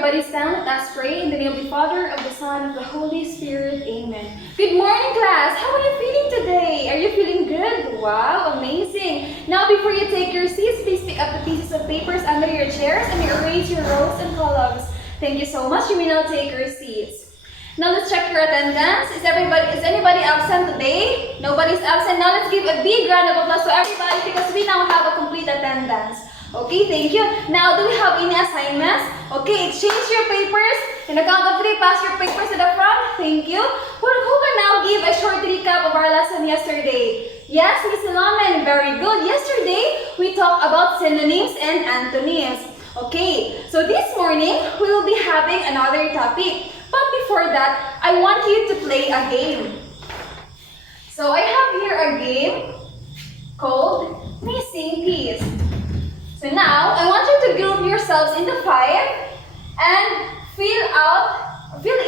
everybody stand, let us pray in the name of the Father, of the Son, of the Holy Spirit. Amen. Good morning, class. How are you feeling today? Are you feeling good? Wow, amazing. Now, before you take your seats, please pick up the pieces of papers under your chairs and arrange your rows and columns. Thank you so much. You may now take your seats. Now, let's check your attendance. Is anybody absent today? Nobody's absent. Now, let's give a big round of applause to everybody because we now have a complete attendance. Okay, thank you. Now, do we have any assignments? Okay, exchange your papers. In the count of 3, pass your papers to the front. Thank you. Who can now give a short recap of our lesson yesterday? Yes, Miss Lamen, very good. Yesterday, we talked about synonyms and antonyms. Okay, so this morning, we will be having another topic. But before that, I want you to play a game. So I have here a game called Missing Piece. So now, I want you to group yourselves into 5 and fill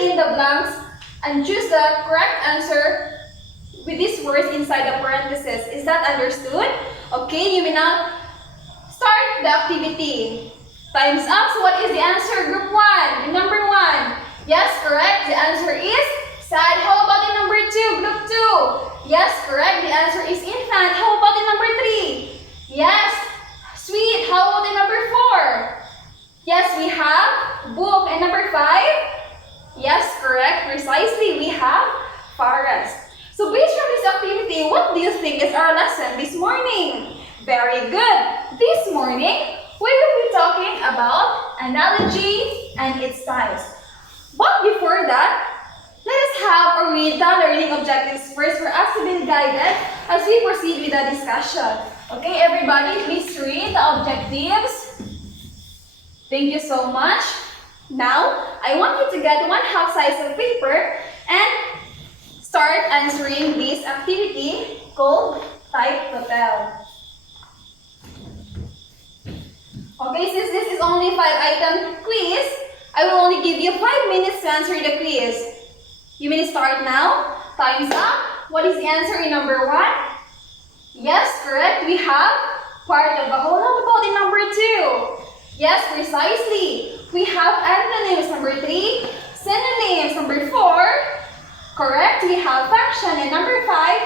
in the blanks and choose the correct answer with these words inside the parentheses. Is that understood? Okay, you may now start the activity. Time's up. So what is the answer? Group 1, number 1. Yes, correct. The answer is sad. How about the number 2? Group 2. Yes, correct. The answer is infant. How about the number 3? Yes, sweet. How about the number 4? Yes, we have book. And number 5? Yes, correct. Precisely, we have forest. So based on this activity, what do you think is our lesson this morning? Very good. This morning, we will be talking about analogy and its types. But before that, let us have or read the learning objectives first for us to be guided as we proceed with the discussion. Okay, everybody, please read the objectives. Thank you so much. Now, I want you to get 1/2 size of paper and start answering this activity called Type to Tell. Okay, since this is only 5-item quiz, I will only give you 5 minutes to answer the quiz. You may start now. Time's up. What is the answer in number 1? Yes, correct. We have part of a whole. How about in number 2? Yes, precisely. We have antonyms. Number 3. Synonyms. Number 4. Correct. We have function. And number 5,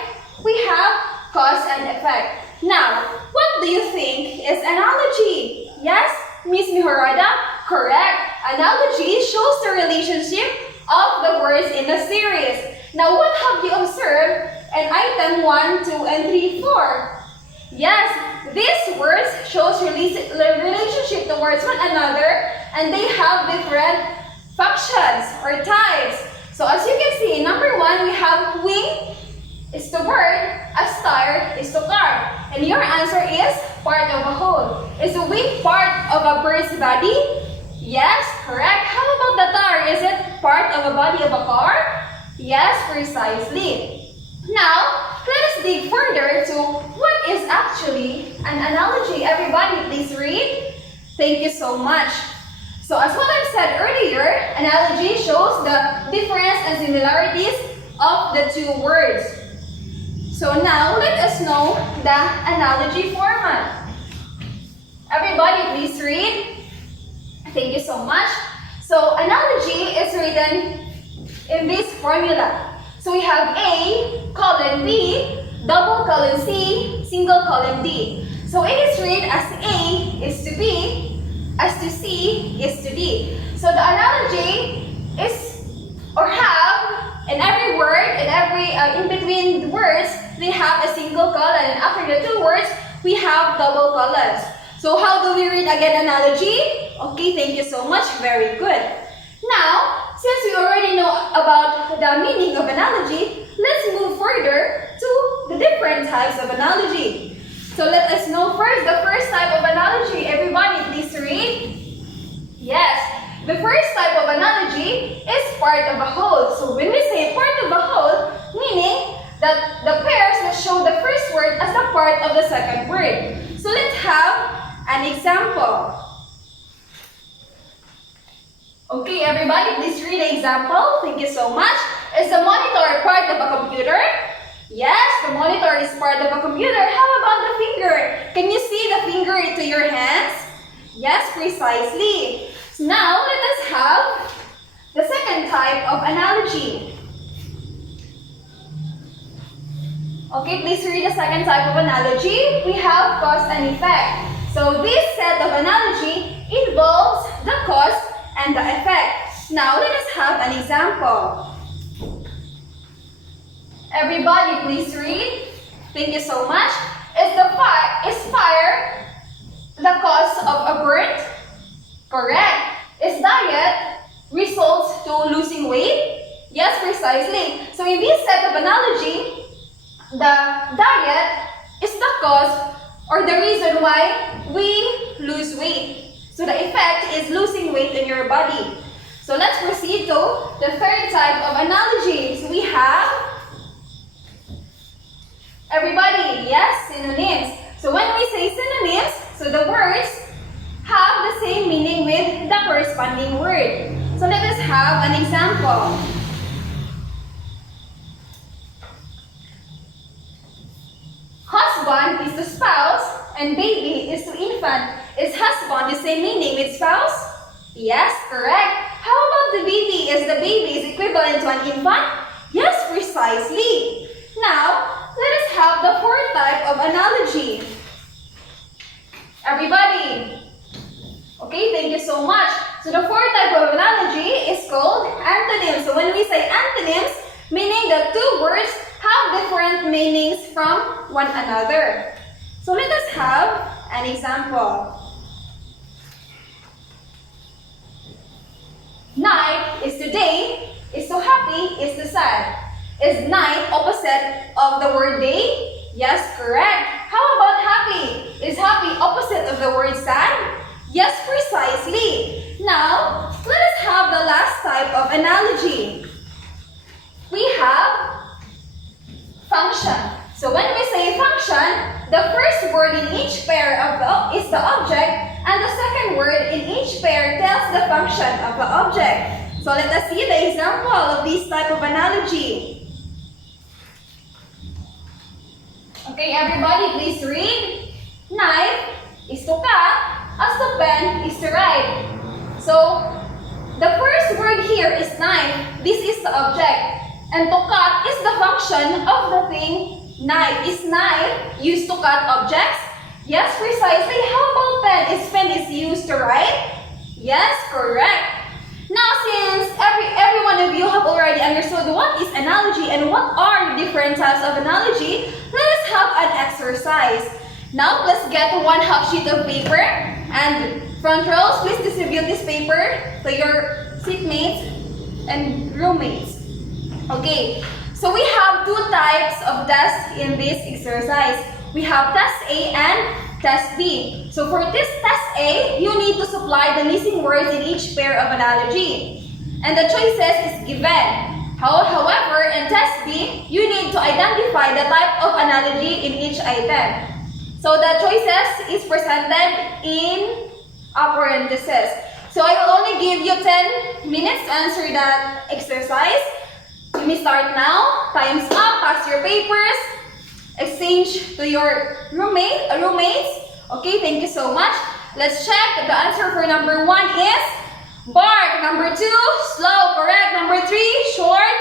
we have cause and effect. Now, what do you think is analogy? Yes, Miss Mihorada? Correct. Analogy shows the relationship of the words in the series. Now, what have you observed in item 1, 2, and 3, 4? Yes, these words shows the relationship towards one another and they have different functions or types. So, as you can see, number 1, we have wing is to bird, a star is to car. And your answer is part of a whole. Is the wing part of a bird's body? Yes, correct. How about the tar? Is it part of a body of a car? Yes, precisely. Now, let us dig further to what is actually an analogy. Everybody, please read. Thank you so much. So, as what I've said earlier, analogy shows the difference and similarities of the two words. So now, let us know the analogy format. Everybody, please read. Thank you so much. So, analogy is written in this formula. So, we have A, colon B, double colon C, single colon D. So, it is read as A is to B, as to C is to D. So, the analogy is, or have, in every word, in between the words, we have a single colon. And after the 2 words, we have double colons. So how do we read again analogy? Okay, thank you so much. Very good. Now, since we already know about the meaning of analogy, let's move further to the different types of analogy. So let us know first the first type of analogy. Everybody, please read. Yes, the first type of analogy is part of a whole. So when we say part of a whole, meaning that the pairs will show the first word as a part of the second word. So let's have an example. Okay, everybody, please read the example. Thank you so much. Is the monitor part of a computer? Yes, the monitor is part of a computer. How about the finger? Can you see the finger to your hands? Yes, precisely. So now, let us have type of analogy. Okay, please read the second type of analogy. We have cause and effect. So this set of analogy involves the cause and the effect. Now let us have an example. Everybody please read. Thank you so much. Is fire the cause of a burn? Correct. Is diet results to losing weight? Yes, precisely. So in this set of analogy, the diet is the cause or the reason why we lose weight. So the effect is losing weight in your body. So let's proceed to the third type of analogy. So we have, everybody, yes, synonyms. So when we say synonyms, so the words have the same meaning with the corresponding word. So let us have an example. Husband is to spouse and baby is to infant. Is husband the same meaning with spouse? Yes, correct. How about the baby? Is the baby is equivalent to an infant? Yes, precisely. Now, let us have the fourth type of analogy. Everybody. Okay, thank you so much. So the fourth type of analogy is called antonyms. So when we say antonyms, meaning the two words have different meanings from one another. So let us have an example. Night is to day, is to happy, is to sad. Is night opposite of the word day? Yes, correct. How about happy? Is happy opposite of the word sad? Yes, precisely. Now, let us have the last type of analogy. We have function. So when we say function, the first word in each pair is the object, and the second word in each pair tells the function of the object. So let us see the example of this type of analogy. Okay, everybody, please read. Knife is to cut, as to pen is to write. So the first word here is knife. This is the object. And to cut is the function of the thing. Knife is knife used to cut objects? Yes, precisely. How about pen? Is pen is used to write? Yes, correct. Now, since every one of you have already understood what is analogy and what are the different types of analogy, let us have an exercise. Now, let's get 1/2 sheet of paper, and front rows, please distribute this paper to your seatmates and roommates. Okay, so we have two types of tests in this exercise. We have test A and test B. So for this test A, you need to supply the missing words in each pair of analogy. And the choices is given. However, in test B, you need to identify the type of analogy in each item. So the choices is presented in parentheses. So I will only give you 10 minutes to answer that exercise. You may start now. Time's up. Pass your papers. Exchange to your roommates. Okay, thank you so much. Let's check. The answer for number 1 is bark. Number 2, slow. Correct. Number 3, short.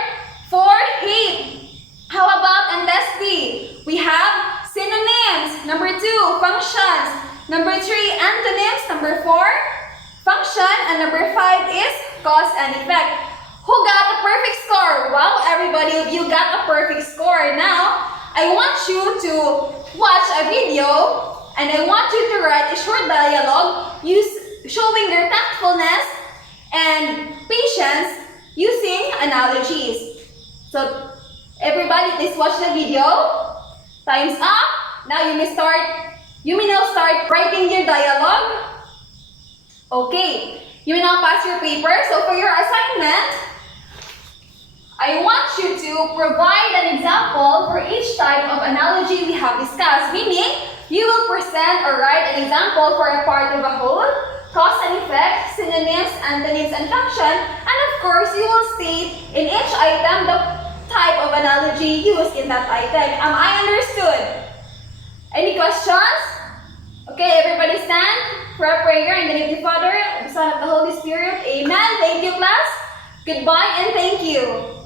4, hate. How about in test B? We have synonyms. Number 2, functions. Number 3, antonyms. Number 4, function. And number 5 is cause and effect. Who got a perfect score? Wow, everybody, you got a perfect score. Now, I want you to watch a video and I want you to write a short dialogue showing your tactfulness and patience using analogies. So, everybody, please watch the video. Time's up. Now, you may now start writing your dialogue. Okay, you may now pass your paper. So, for your assignment, I want you to provide an example for each type of analogy we have discussed, meaning you will present or write an example for a part of a whole, cause and effect, synonyms, antonyms, and function, and of course, you will state in each item the type of analogy used in that item. Am I understood? Any questions? Okay, everybody stand for a prayer in the name of the Father, of the Son, of the Holy Spirit. Amen. Thank you, class. Goodbye and thank you.